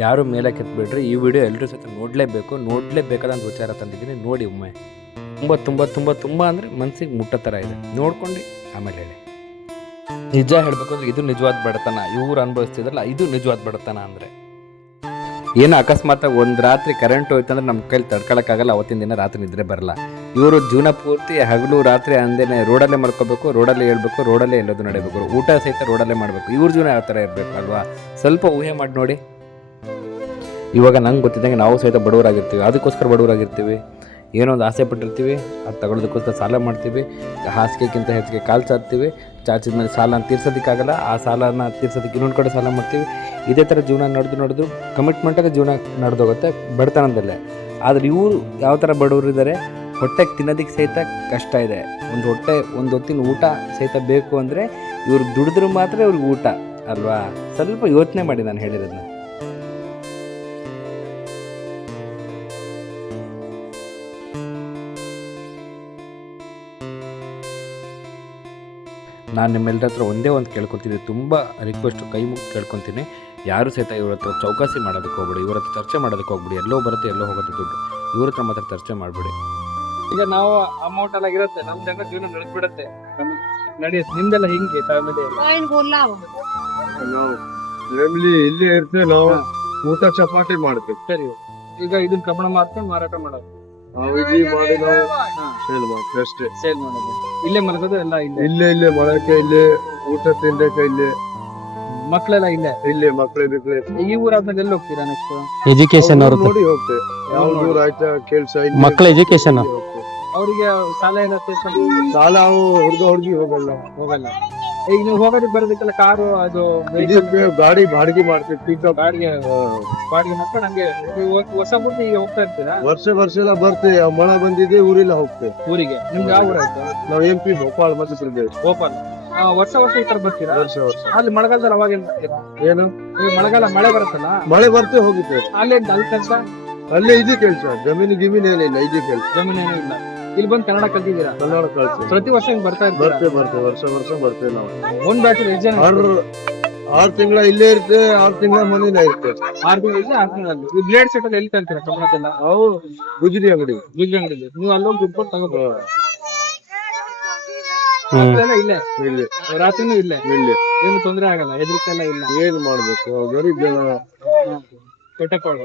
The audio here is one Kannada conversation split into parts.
ಯಾರು ಮೇಲೆ ಕೆತ್ಬಿಡ್ರಿ. ಈ ವಿಡಿಯೋ ಎಲ್ಲರೂ ಸಹಿತ ನೋಡಲೇಬೇಕಾದಂಥ ವಿಚಾರ ತಂದಿದ್ದೀನಿ. ನೋಡಿ ಒಮ್ಮೆ. ತುಂಬ ತುಂಬ ತುಂಬ ತುಂಬ ಅಂದರೆ ಮನಸ್ಸಿಗೆ ಮುಟ್ಟೋ ಥರ ಇದೆ. ನೋಡ್ಕೊಂಡು ಆಮೇಲೆ ಹೇಳಿ. ನಿಜ ಹೇಳಬೇಕು ಅಂದರೆ ಇದು ನಿಜವಾದ ಬಡತನ. ಇವ್ರು ಅನುಭವಿಸ್ತಿದ್ರಲ್ಲ, ಇದು ನಿಜವಾದ ಬಡತನ ಅಂದರೆ. ಏನೋ ಅಕಸ್ಮಾತ್ ಒಂದು ರಾತ್ರಿ ಕರೆಂಟ್ ಹೋಯ್ತಂದ್ರೆ ನಮ್ಮ ಕೈಲಿ ತಡ್ಕೊಳಕ್ಕಾಗಲ್ಲ. ಅವತ್ತಿನ ದಿನ ರಾತ್ರಿ ನಿದ್ರೆ ಬರಲ್ಲ. ಇವರು ಜೀವನ ಪೂರ್ತಿ ಹಗಲು ರಾತ್ರಿ ಅಂದೇನೆ ರೋಡಲ್ಲೇ ಮಲ್ಕೋಬೇಕು, ರೋಡಲ್ಲೇ ಹೇಳ್ಬೇಕು, ರೋಡಲ್ಲೇ ಎಲ್ಲೋದು ನಡೆಯಬೇಕು, ಊಟ ಸಹಿತ ರೋಡಲ್ಲೇ ಮಾಡಬೇಕು. ಇವ್ರ ಜೀವನ ಯಾವ ಥರ ಇರಬೇಕು ಅಲ್ವಾ? ಸ್ವಲ್ಪ ಊಹೆ ಮಾಡಿ ನೋಡಿ. ಇವಾಗ ನಂಗೆ ಗೊತ್ತಿದ್ದಂಗೆ ನಾವು ಸಹಿತ ಬಡವರಾಗಿರ್ತೀವಿ. ಅದಕ್ಕೋಸ್ಕರ ಬಡವರಾಗಿರ್ತೀವಿ. ಏನೋ ಒಂದು ಆಸೆ ಪಟ್ಟಿರ್ತೀವಿ, ಅದು ತಗೊಳ್ಳೋದಕ್ಕೋಸ್ಕರ ಸಾಲ ಮಾಡ್ತೀವಿ. ಹಾಸಿಗೆಗಿಂತ ಹೆಚ್ಚಿಗೆ ಕಾಲು ಚಾಚ್ತೀವಿ. ಚಾಚಿದ ಮೇಲೆ ಸಾಲನ ತೀರ್ಸೋದಕ್ಕಾಗಲ್ಲ. ಆ ಸಾಲನ ತೀರ್ಸೋದಕ್ಕೆ ಇನ್ನೊಂದು ಕಡೆ ಸಾಲ ಮಾಡ್ತೀವಿ. ಇದೇ ಥರ ಜೀವನ ನಡೆದು ಕಮಿಟ್ಮೆಂಟಾಗಿ ಜೀವನ ನಡೆದೋಗುತ್ತೆ ಬಡತನದಲ್ಲೇ. ಆದರೆ ಇವರು ಯಾವ ಥರ ಬಡವರಿದ್ದಾರೆ, ಹೊಟ್ಟೆಗೆ ತಿನ್ನೋದಕ್ಕೆ ಸಹಿತ ಕಷ್ಟ ಇದೆ. ಒಂದು ಹೊತ್ತಿನ ಊಟ ಸಹಿತ ಬೇಕು ಅಂದರೆ ಇವ್ರು ದುಡಿದ್ರೆ ಮಾತ್ರ ಇವ್ರಿಗೆ ಊಟ ಅಲ್ವಾ? ಸ್ವಲ್ಪ ಯೋಚನೆ ಮಾಡಿ ನಾನು ಹೇಳಿರೋದನ್ನ. ನಾನು ನಿಮ್ಮೆಲ್ಲರ ಹತ್ರ ಒಂದೇ ಒಂದು ಕೇಳ್ಕೊತೀನಿ, ತುಂಬ ರಿಕ್ವೆಸ್ಟು, ಕೈ ಮುಗಿ ಕೇಳ್ಕೊತೀನಿ. ಯಾರು ಸಹಿತ ಇವ್ರ ಹತ್ರ ಚೌಕಾಸಿ ಮಾಡೋದಕ್ಕೆ ಹೋಗ್ಬಿಡಿ, ಇವ್ರ ಹತ್ರ ಚರ್ಚೆ ಮಾಡೋದಕ್ಕೆ ಹೋಗ್ಬಿಡಿ. ಎಲ್ಲೋ ಬರುತ್ತೆ ಎಲ್ಲೋ ಹೋಗುತ್ತೆ ದುಡ್ಡು. ಇವ್ರ ಹತ್ರ ಮಾತ್ರ ಚರ್ಚೆ ಮಾಡಿಬಿಡಿ. ಈಗ ನಾವು ಅಮೌಂಟ್ ಎಲ್ಲ ಇರುತ್ತೆ, ನಮ್ಮ ಜನ ಜೀವನ ನಡೆದ್ಬಿಡುತ್ತೆ, ನಡೆಯುತ್ತೆ. ನಿಮ್ದೆಲ್ಲ ಹಿಂಗೆ ಫ್ಯಾಮಿಲಿ ಇಲ್ಲೇ ಇರ್ತೇವೆ ನಾವು. ಊಟ ಚಪಾತಿ ಮಾಡ್ತೇವೆ. ಸರಿ. ಈಗ ಇದನ್ನ ಕಬ್ಬಣ ಮಾರ್ಕೊಂಡು ಮಾರಾಟ ಮಾಡೋದು, ಮಾಡಿ ನಾವು ಸೇಲ್ ಮಾಡ್ತೇವೆ ಅಷ್ಟೇ. ಸೇಲ್ ಮಾಡೋದು. ಇಲ್ಲೇ ಮಲಗೋದು ಎಲ್ಲ ಇಲ್ಲೇ ಮಳಕ್ಕೆ, ಇಲ್ಲೇ ಊಟ ತಿಂದಕ್ಕೆ, ಇಲ್ಲೇ ಮಕ್ಕಳೆಲ್ಲ ಇಲ್ಲೇ ಮಕ್ಕಳು. ಈ ಊರಾದ್ಮೇಲೆ ಎಲ್ಲಿ ಹೋಗ್ತೀರಾ ನೆಕ್ಸ್ಟ್? ಎಜುಕೇಶನ್ ನೋಡಿ ಹೋಗ್ತೇವೆ. ಯಾವ ದೂರ ಆಯ್ತಾ ಕೆಲ್ಸ, ಮಕ್ಕಳ ಎಜುಕೇಶನ್. ಅವ್ರಿಗೆ ಸಾಲ ಎಲ್ಲ ಸಾಲ ಹುಡುಗಿ ಹೋಗಲ್ಲ. ಈಗ ನೀವು ಹೋಗೋದಕ್ಕೆ ಬರೋದಕ್ಕೆಲ್ಲ ಕಾರು, ಅದು ಗಾಡಿ ಬಾಡಿಗೆ ಮಾಡ್ತೀವಿ. ಬಾಡಿಗೆ ಮಾಡ್ಕೊಂಡು ಹಂಗೆ ವರ್ಷ ಪೂರ್ತಿ ಈಗ ಹೋಗ್ತಾ ಇರ್ತೀರಾ? ವರ್ಷ ಎಲ್ಲ ಬರ್ತೇವೆ. ಮಳೆ ಬಂದಿದೆ, ಊರೆಲ್ಲ ಹೋಗ್ತೇವೆ. ಊರಿಗೆ ನಿಮ್ಗೆ ಯಾವ ಊರಾಯ್ತು? ನಾವು MP ಭೋಪಾಳ ಮಧ್ಯಪ್ರದೇಶ. ಭೋಪಾಲ್. ವರ್ಷ ಈ ತರ ಬರ್ತೀರಾ? ವರ್ಷ ಅಲ್ಲಿ ಮಳೆಗಾಲದಲ್ಲಿ ಅವಾಗ ಏನ್ ಬರ್ತೀರಾ? ಏನು ಈಗ ಮಳೆಗಾಲ ಮಳೆ ಬರುತ್ತಲ್ಲ, ಮಳೆ ಬರ್ತೇವೆ ಹೋಗಿದ್ದೇವೆ. ಅಲ್ಲಿ ಕೆಲಸ, ಅಲ್ಲೇ ಇದೆ ಕೆಲ್ಸ. ಜಮೀನು ಏನಿಲ್ಲ, ಇದೆ ಕೆಲ್ಸ. ಜಮೀನೇನೂ ಇಲ್ಲ. ಇಲ್ಲಿ ಬಂದು ಕನ್ನಡ ಕಲ್ತಿದ್ದೀರಾ? ಕನ್ನಡ ಕಲ್ಸಿ ಪ್ರತಿ ವರ್ಷ ಹಿಂಗ್ ಬರ್ತಾ ಇರ್ತೀರಾ? ಬರ್ತೇವೆ. ವರ್ಷ ಬರ್ತೇವೆ ನಾವು. ಒಂದ್ ಬ್ಯಾಚ್ ಎಷ್ಟು ಜನ? 6 ತಿಂಗಳ ಇಲ್ಲೇ ಇರ್ತೇವೆ, 6 ತಿಂಗಳ ಮನೇಲಿ ಇರ್ತೇವೆ. 6 ತಿಂಗಳು ಇಲ್ಲಿ, 6 ತಿಂಗಳಲ್ಲಿ. ಈ ಬ್ಲೇಡ್ ಸೆಟ್ ಅಲ್ಲಿ ಎಲ್ಲಿ ಕಲ್ತೀರಾ ಕನ್ನಡದೆಲ್ಲ? ಅವು ಗುಜರಿ ಅಂಗಡಿ. ನೀವು ಅಲ್ಲೋಗಿ ದುಡ್ಡು ತಗೋಬಹುದು. ಇಲ್ಲೇ ರಾತ್ರಿನೂ ಇಲ್ಲೇ, ಏನು ತೊಂದ್ರೆ ಆಗಲ್ಲ, ಎದ್ರಿಕೆಲ್ಲ ಇಲ್ಲ. ಏನ್ ಮಾಡ್ಬೇಕು, ಗರೀಬ್ ಜನ. ಕೆಟ್ಟ ಹೌದು.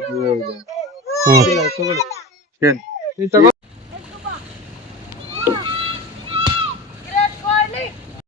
ತಗೊಳ್ಳಿ.